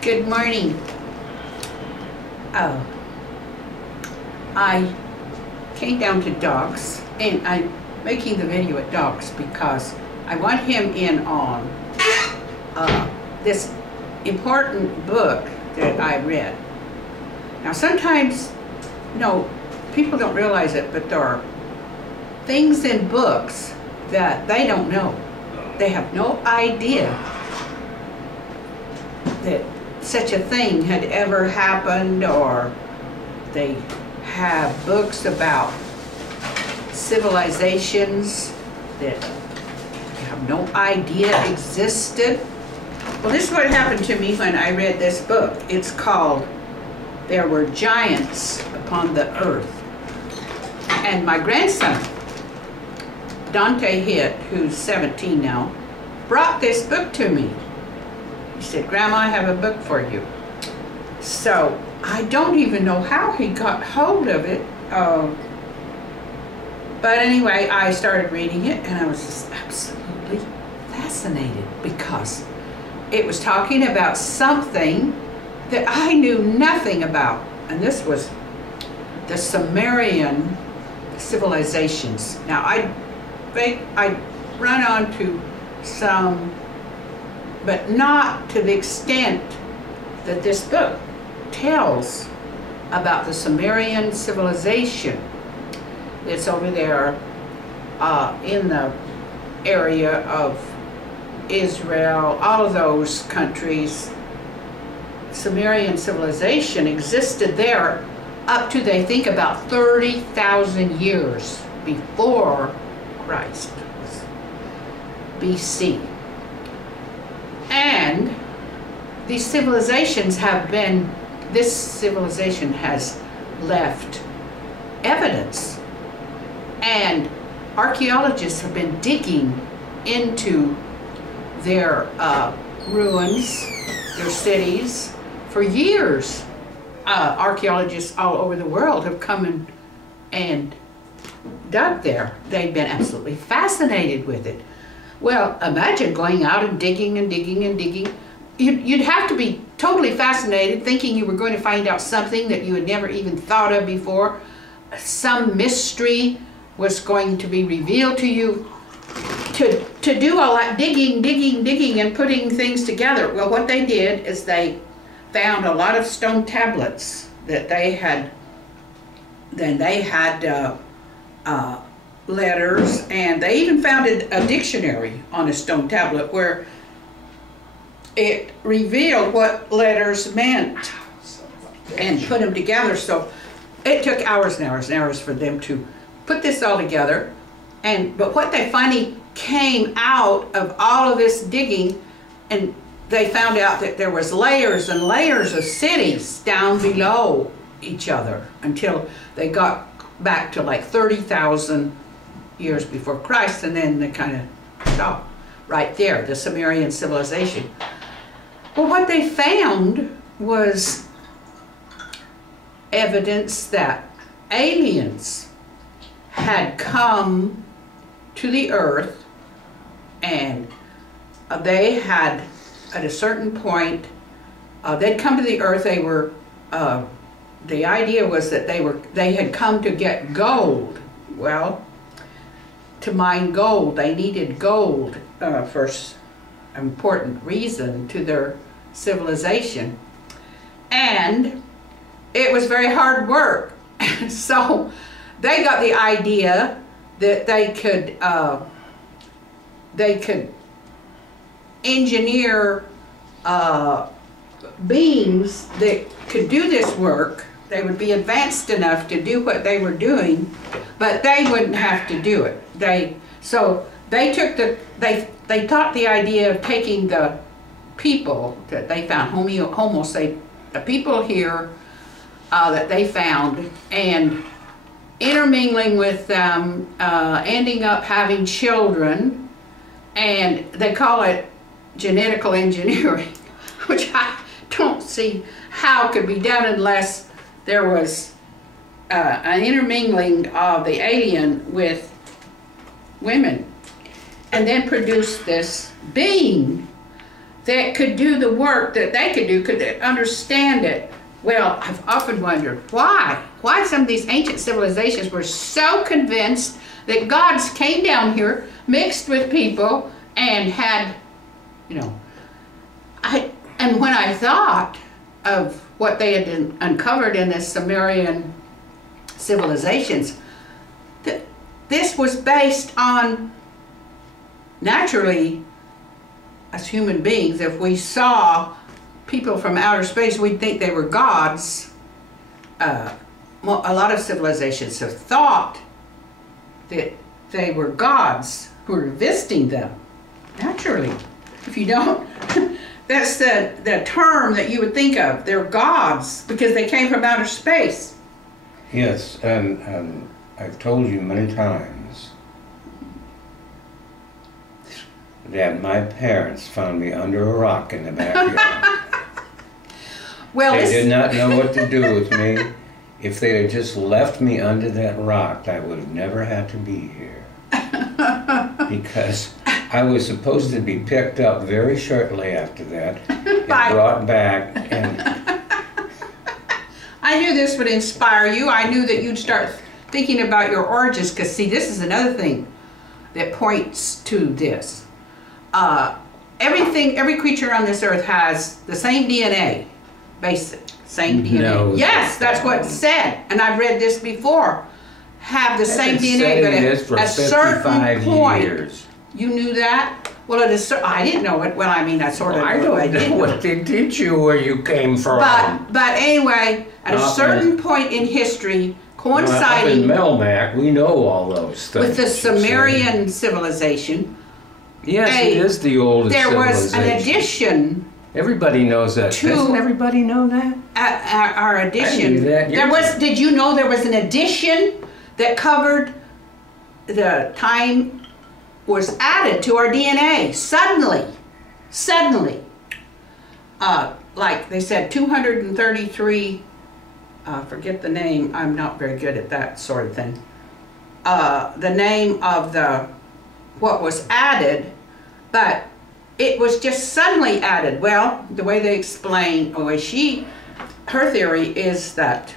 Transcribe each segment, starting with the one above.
Good morning. I came down to Doc's, and I'm making the video at Doc's because I want him in on this important book that I read. Now sometimes, people don't realize it, but there are things in books that they don't know. They have no idea that such a thing had ever happened, or they have books about civilizations that they have no idea existed. Well, this is what happened to me when I read this book. It's called There Were Giants Upon the Earth. And my grandson, Dante Hitt, who's 17 now, brought this book to me. He said, "Grandma, I have a book for you." So I don't even know how he got hold of it. But anyway, I started reading it, and I was just absolutely fascinated because it was talking about something that I knew nothing about. And this was the Sumerian civilizations. Now, I run on to some, but not to the extent that this book tells about the Sumerian civilization. It's over there in the area of Israel, all of those countries. Sumerian civilization existed there up to, they think, about 30,000 years before Christ, BC. And these civilizations have been, this civilization has left evidence, and archaeologists have been digging into their ruins, their cities, for years. Archaeologists all over the world have come and dug there. They've been absolutely fascinated with it. Well, imagine going out and digging and digging and digging. You'd have to be totally fascinated, thinking you were going to find out something that you had never even thought of before. Some mystery was going to be revealed to you. To do all that digging and putting things together. Well, what they did is they found a lot of stone tablets that they had. Then they had letters, and they even found a dictionary on a stone tablet where it revealed what letters meant and put them together. So it took hours and hours and hours for them to put this all together. But what they finally came out of all of this digging, and they found out that there was layers and layers of cities down below each other until they got back to like 30,000 years before Christ, and then they kind of stopped right there, the Sumerian civilization. Well, what they found was evidence that aliens had come to the earth, and they had, at a certain point, they'd come to the earth. They were, the idea was that they had come to get gold. Well, to mine gold, they needed gold for an important reason to their civilization, and it was very hard work. So they got the idea that they could engineer beings that could do this work. They would be advanced enough to do what they were doing, but they wouldn't have to do it. They taught the idea of taking the people that they found, homo sapiens, the people here that they found, and intermingling with them, ending up having children, and they call it genetical engineering, which I don't see how it could be done unless there was an intermingling of the alien with women, and then produce this being that could do the work that they could do, could understand it. Well, I've often wondered why some of these ancient civilizations were so convinced that gods came down here, mixed with people, and had, you know, and when I thought of what they had uncovered in the Sumerian civilizations, this was based on, naturally, as human beings, if we saw people from outer space, we'd think they were gods. A lot of civilizations have thought that they were gods who were visiting them. Naturally, if you don't, that's the term that you would think of. They're gods because they came from outer space. Yes, and I've told you many times that my parents found me under a rock in the backyard. Well, they did not know what to do with me. If they had just left me under that rock, I would have never had to be here. Because I was supposed to be picked up very shortly after that and brought back. And I knew this would inspire you. I knew that you'd start thinking about your origins, because see, this is another thing that points to this. Every creature on this earth has the same DNA, basic, same DNA. No, yes, that's what it said, and I've read this before. Have the same DNA, but at a certain point, years. You knew that? Well, I didn't know it. Well, I mean, I sort of. I don't know what they teach you where you came from. But anyway, at a certain point in history, coinciding up in Melmac, we know all those things. with the Sumerian civilization. Yes, it is the oldest civilization. There was an addition. Everybody knows that. Doesn't everybody know that? Our addition. I knew that. There was. Did you know there was an addition that covered the time was added to our DNA suddenly. Like they said, 233. Forget the name. I'm not very good at that sort of thing. The name of what was added, but it was just suddenly added. Well, the way they explain, her theory is that,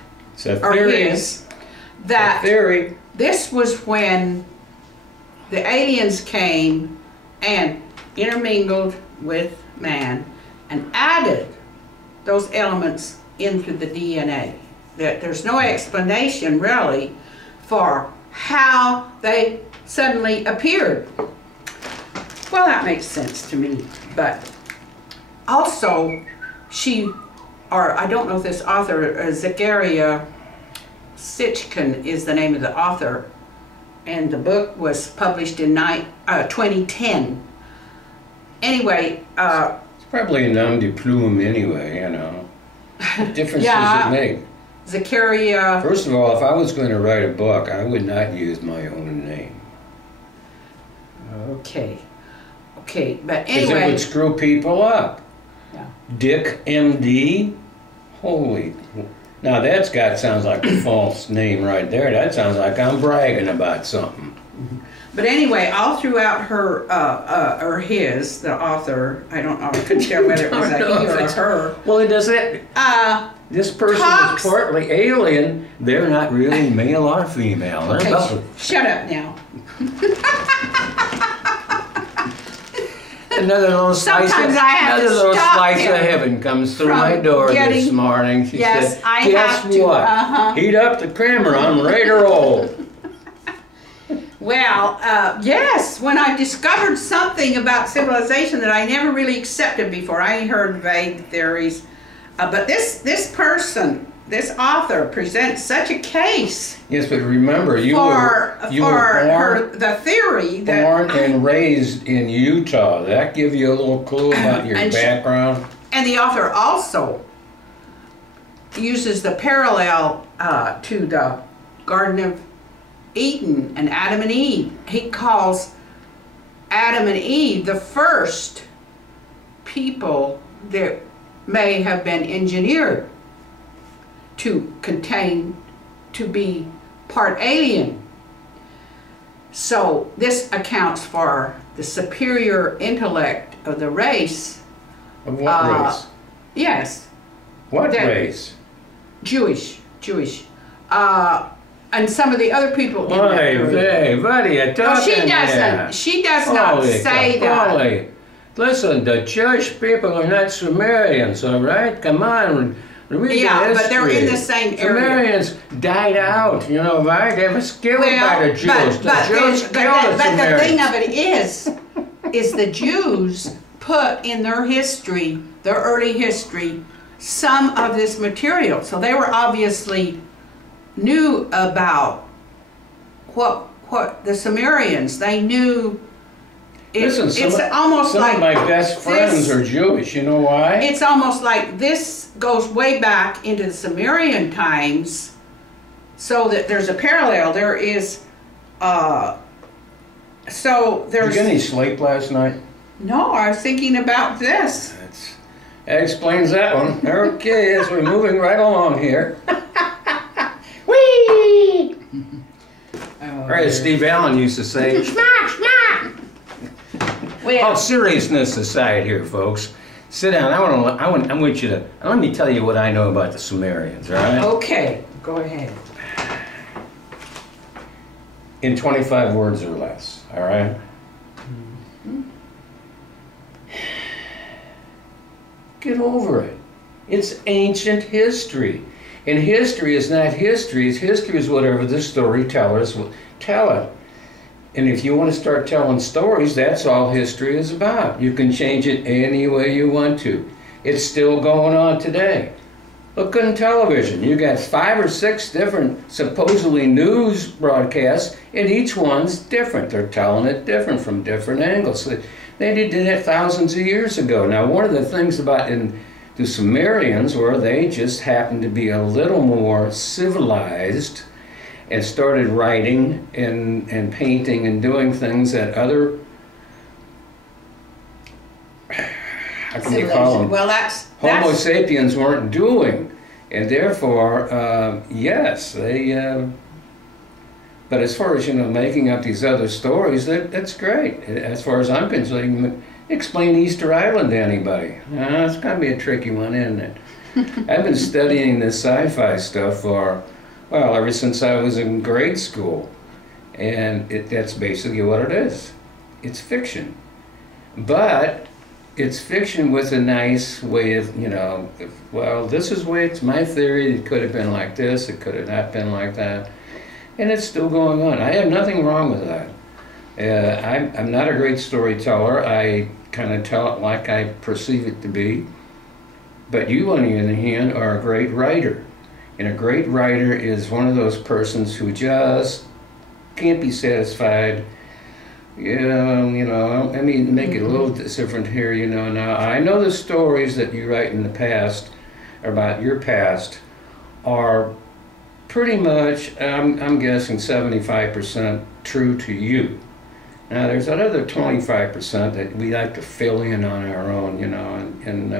this was when the aliens came and intermingled with man and added those elements into the DNA. There's no explanation really for how they suddenly appeared. Well, that makes sense to me, but also I don't know if this author, Zachariah Sitchin is the name of the author, and the book was published in 2010. Anyway, it's probably a nom de plume anyway, you know. What difference does it make? Zachariah. First of all, if I was going to write a book, I would not use my own name. Okay, but anyway. Because it would screw people up. Yeah. Dick M.D. Holy. Now sounds like a false name right there. That sounds like I'm bragging about something. But anyway, all throughout the author, I don't know, I couldn't tell whether it was a he or a her. Well, it does that. This person is partly alien. They're not really male or female. Okay, shut up now. Another little slice of heaven comes through my door this morning. She said, guess what? Heat up the camera, I'm ready to roll. Well, yes, when I discovered something about civilization that I never really accepted before, I heard vague theories, but this person, this author, presents such a case. Yes, but remember, you were the theory that born and raised in Utah. That give you a little clue about your background. And the author also uses the parallel to the Garden of Eden and Adam and Eve. He calls Adam and Eve the first people that may have been engineered to be part alien. So this accounts for the superior intellect of the race Of what race? Yes. What race? Jewish. And some of the other people in that area. Hey, what are you talking about? She does not say that. Listen, the Jewish people are not Sumerians, all right? Come on, read the history. But they're in the same area. Sumerians died out, you know, right? They were killed by the Jews. The Jews killed the Sumerians. But the thing of it is the Jews put in their history, their early history, some of this material. So they were obviously knew about what the Sumerians, they knew. Listen, it's almost some like of my best friends are Jewish. You know why? It's almost like this goes way back into the Sumerian times, so that there's a parallel. There is, so there's. Did you get any sleep last night? No, I was thinking about this. That explains that one. Okay, as we're moving right along here. Whee! Or as Steve Allen used to say, smack, smack! Well, seriousness aside here, folks. Sit down. I want you to, let me tell you what I know about the Sumerians, all right? Okay, go ahead. In 25 words or less, all right? Mm-hmm. Get over it. It's ancient history. And history is not history. History is whatever the storytellers will tell it. And if you want to start telling stories, that's all history is about. You can change it any way you want to. It's still going on today. Look on television. You got 5 or 6 different supposedly news broadcasts, and each one's different. They're telling it different from different angles. They did it thousands of years ago. Now, one of the things about the Sumerians were they just happened to be a little more civilized and started writing and painting and doing things that other, how can you call them? Well, Homo sapiens weren't doing. And therefore, yes, they, but as far as, you know, making up these other stories, that's great. As far as I'm concerned, explain Easter Island to anybody. It's going to be a tricky one, isn't it? I've been studying this sci-fi stuff for, well, ever since I was in grade school. And that's basically what it is. It's fiction. But it's fiction with a nice way of, you know, well, this is where it's my theory. It could have been like this. It could have not been like that. And it's still going on. I have nothing wrong with that. I'm not a great storyteller. I kind of tell it like I perceive it to be. But you, on the other hand, are a great writer. And a great writer is one of those persons who just can't be satisfied. Yeah, you know, I mean, make it a little different here, you know. Now, I know the stories that you write in the past, about your past, are pretty much, I'm guessing 75% true to you. Now, there's another 25% that we like to fill in on our own, you know, and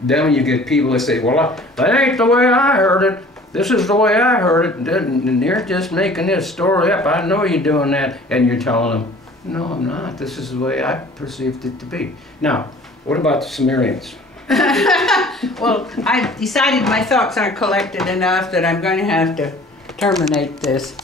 then when you get people that say, well, that ain't the way I heard it. This is the way I heard it, and they're just making this story up. I know you're doing that, and you're telling them, no, I'm not. This is the way I perceived it to be. Now, what about the Sumerians? Well, I've decided my thoughts aren't collected enough that I'm going to have to terminate this.